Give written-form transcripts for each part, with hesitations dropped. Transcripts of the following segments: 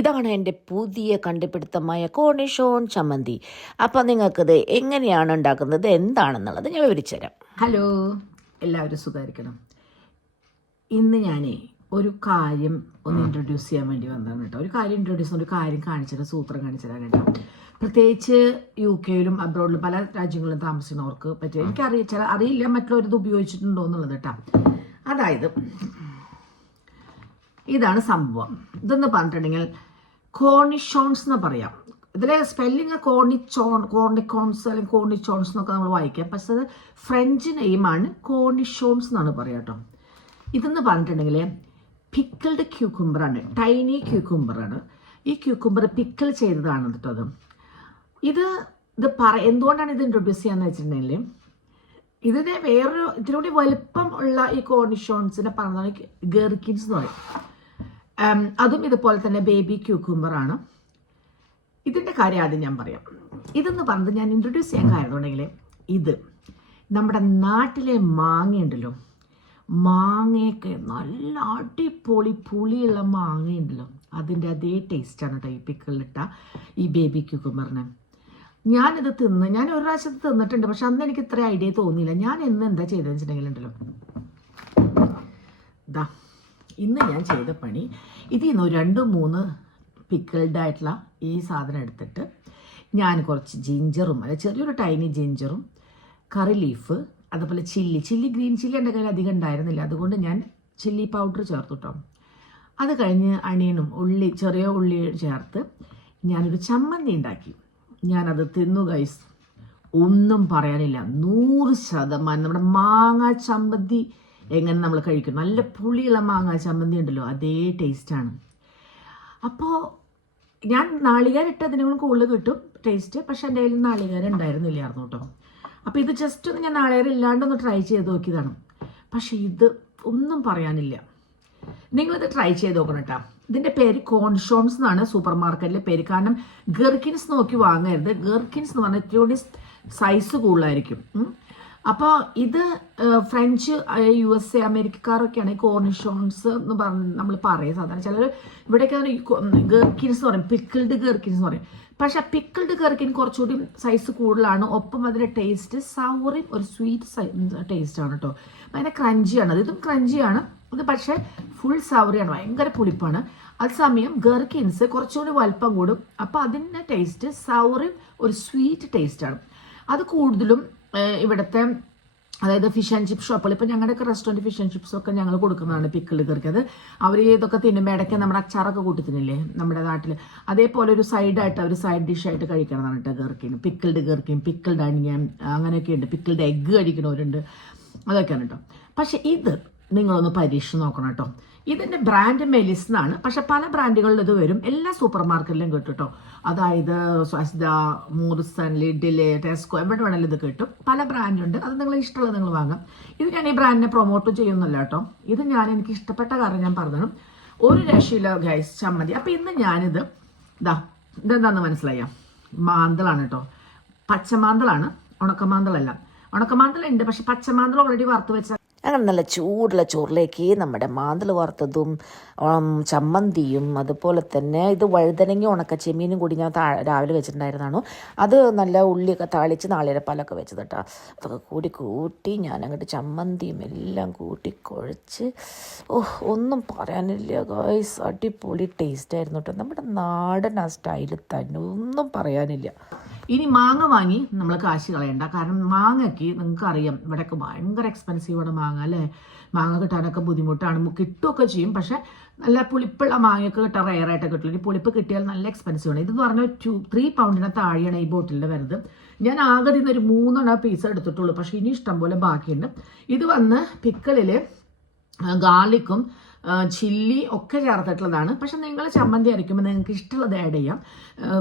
ഇതാണ് എൻ്റെ പുതിയ കണ്ടുപിടുത്തമായ കോർണിഷോൺ ചമ്മന്തി. അപ്പം നിങ്ങൾക്കിത് എങ്ങനെയാണ് ഉണ്ടാക്കുന്നത് എന്താണെന്നുള്ളത് ഞാൻ വിവരിച്ചു തരാം. ഹലോ, എല്ലാവരും സുഖമായിരിക്കണം. ഇന്ന് ഞാനേ ഒരു കാര്യം ഒന്ന് ഇൻട്രൊഡ്യൂസ് ചെയ്യാൻ വേണ്ടി വന്നതാണ് കേട്ടോ. ഒരു കാര്യം കാണിച്ചിട്ട് സൂത്രം കാണിച്ചു തരാൻ കേട്ടോ. പ്രത്യേകിച്ച് UK-യിലും അബ്രോഡിലും പല രാജ്യങ്ങളിലും താമസിക്കുന്നവർക്ക് പറ്റും. അറിയില്ല മറ്റുള്ളവരിത് ഉപയോഗിച്ചിട്ടുണ്ടോ എന്നുള്ളത് കേട്ടോ. അതായത് ഇതാണ് സംഭവം. ഇതെന്ന് പറഞ്ഞിട്ടുണ്ടെങ്കിൽ കോർണിഷോൺസ് എന്ന് പറയാം. ഇതിലെ സ്പെല്ലിങ് കോർണിക്കോൺസ് അല്ലെങ്കിൽ കോർണിച്ചോൺസ് എന്നൊക്കെ നമ്മൾ വായിക്കാം. പക്ഷെ അത് ഫ്രഞ്ച് നെയിമാണ്, കോർണിഷോൺസ് എന്നാണ് പറയാം കേട്ടോ. ഇതെന്ന് പറഞ്ഞിട്ടുണ്ടെങ്കിൽ പിക്കിൾഡ് ക്യൂക്കുംബറാണ്, ടൈനി ക്യൂക്കുംബറാണ്. ഈ ക്യൂക്കുംബർ പിക്കിൾ ചെയ്തതാണ് കേട്ടോ. എന്തുകൊണ്ടാണ് ഇത് ഇൻട്രൊഡ്യൂസ് ചെയ്യാന്ന് വെച്ചിട്ടുണ്ടെങ്കിൽ ഇതിനെ ഇതിലൂടെ വലുപ്പം ഉള്ള ഈ കോർണിഷോൺസിനെ പറഞ്ഞതാണ് ഗെർക്കിൻസ് എന്ന് പറയും. അതും ഇതുപോലെ തന്നെ ബേബി ക്യൂക്കുംബറാണ്. ഇതിൻ്റെ കാര്യം ആദ്യം ഞാൻ പറയാം. ഇതെന്ന് പറഞ്ഞത് ഞാൻ ഇൻട്രൊഡ്യൂസ് ചെയ്യാൻ കാര്യമുണ്ടെങ്കിൽ ഇത് നമ്മുടെ നാട്ടിലെ മാങ്ങയുണ്ടല്ലോ, മാങ്ങയൊക്കെ നല്ല അടിപൊളി പുളിയുള്ള മാങ്ങയുണ്ടല്ലോ, അതിൻ്റെ അതേ ടേസ്റ്റാണ് കേട്ടോ ഈ പിക്കിളിട്ട ഈ ബേബി ക്യൂക്കുംബറിന്. ഞാൻ ഒരു പ്രാവശ്യത്തെ തിന്നിട്ടുണ്ട്, പക്ഷെ അന്ന് എനിക്ക് ഇത്ര ഐഡിയ തോന്നിയില്ല. ഞാൻ എന്താ ചെയ്തതെന്ന് വെച്ചിട്ടുണ്ടെങ്കിലുണ്ടല്ലോ, ഇന്ന് ഞാൻ ചെയ്ത പണി ഇതിന്ന് 2-3 പിക്കിൾഡ് ആയിട്ടുള്ള ഈ സാധനം എടുത്തിട്ട് ഞാൻ കുറച്ച് ജിഞ്ചറും, ചെറിയൊരു ടൈനി ജിഞ്ചറും, കറി ലീഫ്, അതുപോലെ ഗ്രീൻ ചില്ലി എൻ്റെ കയ്യിൽ അധികം ഉണ്ടായിരുന്നില്ല, അതുകൊണ്ട് ഞാൻ ചില്ലി പൗഡർ ചേർത്തു കേട്ടോ. അത് കഴിഞ്ഞ് അണിയനും ചെറിയ ഉള്ളി ചേർത്ത് ഞാനൊരു ചമ്മന്തി ഉണ്ടാക്കി. ഞാനത് തിന്നു ഗൈസ്, ഒന്നും പറയാനില്ല. 100% നമ്മുടെ മാങ്ങ ചമ്മന്തി എങ്ങനെ നമ്മൾ കഴിക്കും, നല്ല പുളിയുള്ള മാങ്ങ ചമ്മന്തി ഉണ്ടല്ലോ, അതേ ടേസ്റ്റാണ്. അപ്പോൾ ഞാൻ നാളികേരം ഇട്ടതിനും കൂടുതൽ കിട്ടും ടേസ്റ്റ്, പക്ഷെ എൻ്റെ കയ്യിൽ നാളികേരം ഉണ്ടായിരുന്നില്ലായിരുന്നു കേട്ടോ. അപ്പോൾ ഇത് ജസ്റ്റ് ഒന്ന് ഞാൻ നാളികേരം ഇല്ലാണ്ടൊന്ന് ട്രൈ ചെയ്ത് നോക്കിയതാണ്. പക്ഷേ ഇത് ഒന്നും പറയാനില്ല. നിങ്ങളിത് ട്രൈ ചെയ്ത് നോക്കണം കേട്ടോ. ഇതിൻ്റെ പേര് കോർണിഷോൺസ് എന്നാണ് സൂപ്പർ മാർക്കറ്റിലെ പേര്. കാരണം ഗെർക്കിൻസ് നോക്കി വാങ്ങരുത്. ഗെർക്കിൻസ് എന്ന് പറഞ്ഞാൽ ഇത്തിരി സൈസ് കൂടുതലായിരിക്കും. അപ്പോൾ ഇത് ഫ്രഞ്ച്, USA, അമേരിക്കക്കാരൊക്കെയാണ് ഈ കോർണിഷോൺസ് എന്ന് നമ്മൾ പറയും സാധാരണ. ചിലർ ഇവിടെയൊക്കെ ഗെർക്കിൻസ് എന്ന് പറയും, പിക്കിൾഡ് ഗെർക്കിൻസ് എന്ന് പറയും. പക്ഷെ പിക്കിൾഡ് ഗെർക്കിൻ കുറച്ചുകൂടി സൈസ് കൂടുതലാണ്. ഒപ്പം അതിൻ്റെ ടേസ്റ്റ് സൗറും ഒരു സ്വീറ്റ് ടേസ്റ്റാണ് കേട്ടോ. അതിൻ്റെ ക്രഞ്ചിയാണ്, ഇതും ക്രഞ്ചിയാണ്. ഇത് പക്ഷേ ഫുൾ സൗറിയാണ്, ഭയങ്കര പുളിപ്പാണ്. അതേസമയം ഗെർക്കിൻസ് കുറച്ചുകൂടി വലുപ്പം കൂടും. അപ്പോൾ അതിൻ്റെ ടേസ്റ്റ് സൗറും ഒരു സ്വീറ്റ് ടേസ്റ്റാണ്. അത് കൂടുതലും ഇവിടുത്തെ അതായത് ഫിഷ് ആൻഡ് ചിപ്പ് ഷോപ്പുകൾ, ഇപ്പോൾ ഞങ്ങളുടെയൊക്കെ റെസ്റ്റോറൻറ്റ് ഫിഷ് ആൻഡ് ചിപ്സ് ഒക്കെ ഞങ്ങൾ കൊടുക്കുന്നതാണ് പിക്കിൾഡ് ഗെർക്കി. അത് അവർ ഇതൊക്കെ തിന്നുമ്പോൾ ഇടയ്ക്ക് നമ്മുടെ അച്ചാറൊക്കെ കൂട്ടി തിന്നില്ലേ നമ്മുടെ നാട്ടിൽ, അതേപോലെ ഒരു സൈഡായിട്ട് അവർ സൈഡ് ഡിഷായിട്ട് കഴിക്കണതാണ് കേട്ടോ ഗെർക്കിന്. പിക്കിൾഡ് ഗെർക്കിൻ, പിക്കിൾഡ് അണിയൻ, അങ്ങനെയൊക്കെ ഉണ്ട്. പിക്കിൾഡ് എഗ്ഗ് കഴിക്കുന്നവരുണ്ട്, അതൊക്കെയാണ് കേട്ടോ. പക്ഷെ ഇത് നിങ്ങളൊന്ന് പരീക്ഷിച്ച് നോക്കണം കേട്ടോ. ഇതിൻ്റെ ബ്രാൻഡ് മെലിസ് എന്നാണ്, പക്ഷെ പല ബ്രാൻഡുകളിൽ ഇത് വരും. എല്ലാ സൂപ്പർ മാർക്കറ്റിലും കിട്ടും കേട്ടോ. അതായത് സ്വസ്ത, മൂർസൺ, ലിഡില്, ടെസ്കോ, എവിടെ വേണമെങ്കിലും ഇത് കിട്ടും. പല ബ്രാൻഡുണ്ട്, അത് നിങ്ങൾ ഇഷ്ടമുള്ളത് നിങ്ങൾ വാങ്ങാം. ഇത് ഞാൻ ഈ ബ്രാൻഡിനെ പ്രൊമോട്ട് ചെയ്യുന്നില്ല കേട്ടോ. ഇത് എനിക്ക് ഇഷ്ടപ്പെട്ട കാര്യം ഞാൻ പറഞ്ഞു. ഒരു രക്ഷയില്ല ഗൈസ് ചമ്മന്തി. അപ്പം ഇന്ന് ഞാനിത് ഇതെന്താണെന്ന് മനസ്സിലായ മാന്തളാണ് കേട്ടോ. പച്ചമാന്തളാണ്, ഉണക്കമാന്തളല്ല. ഉണക്കമാന്തളുണ്ട്, പക്ഷെ പച്ചമാന്തൾ ഓൾറെഡി വറുത്ത് വെച്ച അങ്ങനെ നല്ല ചൂടുള്ള ചോറിലേക്ക് നമ്മുടെ മാന്തൽ വറുത്തതും ചമ്മന്തിയും, അതുപോലെ തന്നെ ഇത് വഴുതനങ്ങ ഉണക്ക ചെമ്മീനും കൂടി ഞാൻ രാവിലെ വെച്ചിട്ടുണ്ടായിരുന്നാണ്. അത് നല്ല ഉള്ളിയൊക്കെ താളിച്ച് നാളികേരപ്പാലൊക്കെ വെച്ചത് കേട്ടോ. അതൊക്കെ കൂട്ടി ഞാൻ അങ്ങോട്ട് ചമ്മന്തിയും എല്ലാം കൂട്ടി കുഴച്ച് ഒന്നും പറയാനില്ല ഗൈസ്, അടിപൊളി ടേസ്റ്റ് ആയിരുന്നു കേട്ടോ. നമ്മുടെ നാടൻ ആ സ്റ്റൈലിൽ തന്നെ, ഒന്നും പറയാനില്ല. ഇനി മാങ്ങ വാങ്ങി നമ്മൾ കാശ് കളയണ്ട. കാരണം മാങ്ങയ്ക്ക് നിങ്ങൾക്കറിയാം ഇവിടെയൊക്കെ ഭയങ്കര എക്സ്പെൻസീവാണ് മാങ്ങ അല്ലേ. മാങ്ങ കിട്ടാനൊക്കെ ബുദ്ധിമുട്ടാണ്. കിട്ടുകയൊക്കെ ചെയ്യും, പക്ഷെ നല്ല പുളിപ്പുള്ള മാങ്ങയൊക്കെ കിട്ടാൻ റയറായിട്ടൊക്കെ കിട്ടില്ല. ഇനി പുളിപ്പ് കിട്ടിയാൽ നല്ല എക്സ്പെൻസീവാണ്. ഇതെന്ന് പറഞ്ഞാൽ 3 പൗണ്ടിന് താഴെയാണ് ഈ ബോട്ടിലിൻ്റെ വരുന്നത്. ഞാൻ ആകെ ഇതിന് ഒരു 3 പീസ് എടുത്തിട്ടുള്ളൂ, പക്ഷേ ഇനി ഇഷ്ടം പോലെ ബാക്കിയുണ്ട്. ഇത് വന്ന് പിക്കിളിൽ ഗാർലിക്കും ചില്ലി ഒക്കെ ചേർത്തിട്ടുള്ളതാണ്. പക്ഷെ നിങ്ങൾ ചമ്മന്തി അരയ്ക്കുമ്പോൾ നിങ്ങൾക്ക് ഇഷ്ടമുള്ളത് ആഡ് ചെയ്യാം.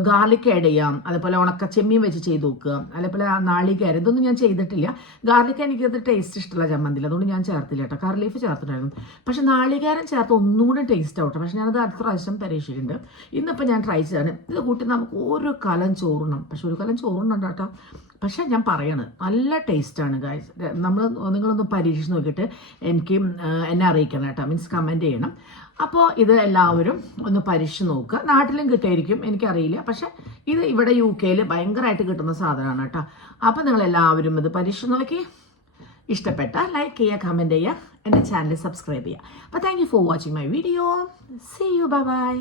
ഗാർലിക് ആഡ് ചെയ്യാം, അതുപോലെ ഉണക്ക ചെമ്മീൻ വെച്ച് ചെയ്ത് നോക്കുക, അതേപോലെ നാളികേരം. ഇതൊന്നും ഞാൻ ചെയ്തിട്ടില്ല. ഗാർലിക് എനിക്കത് ടേസ്റ്റ് ഇഷ്ടമുള്ള ചമ്മന്തില്ല, അതുകൊണ്ട് ഞാൻ ചേർത്തില്ല കേട്ടോ. കറി ലീഫ് ചേർത്തിട്ടായിരുന്നു, പക്ഷെ നാളികേരം ചേർത്ത് ഒന്നും കൂടെ ടേസ്റ്റ് ആവട്ടെ. പക്ഷെ ഞാനത് അടുത്ത പ്രാവശ്യം പരീക്ഷിച്ചിട്ടുണ്ട്. ഇന്നിപ്പോൾ ഞാൻ ട്രൈ ചെയ്താണ്. ഇത് കൂട്ടി നമുക്ക് ഒരു കലം ചോറുണം, പക്ഷെ ഒരു കലം ചോറുണ്ടോ കേട്ടോ. പക്ഷേ ഞാൻ പറയണത് നല്ല ടേസ്റ്റാണ് ഗൈസ്. നിങ്ങളൊന്ന് പരീക്ഷിച്ച് നോക്കിയിട്ട് എന്നെ അറിയിക്കണം കേട്ടോ, മീൻസ് കമൻറ്റ് ചെയ്യണം. അപ്പോൾ ഇത് എല്ലാവരും ഒന്ന് പരീക്ഷിച്ച് നോക്കുക. നാട്ടിലും കിട്ടുമായിരിക്കും, എനിക്കറിയില്ല. പക്ഷെ ഇത് ഇവിടെ UK ഭയങ്കരമായിട്ട് കിട്ടുന്ന സാധനമാണ് കേട്ടോ. അപ്പോൾ നിങ്ങളെല്ലാവരും ഇത് പരീക്ഷിച്ച് നോക്കി. ഇഷ്ടപ്പെട്ട ലൈക്ക് ചെയ്യുക, കമൻറ്റ് ചെയ്യുക, എൻ്റെ ചാനൽ സബ്സ്ക്രൈബ് ചെയ്യുക. അപ്പോൾ thank you for watching my video. See you, bye by.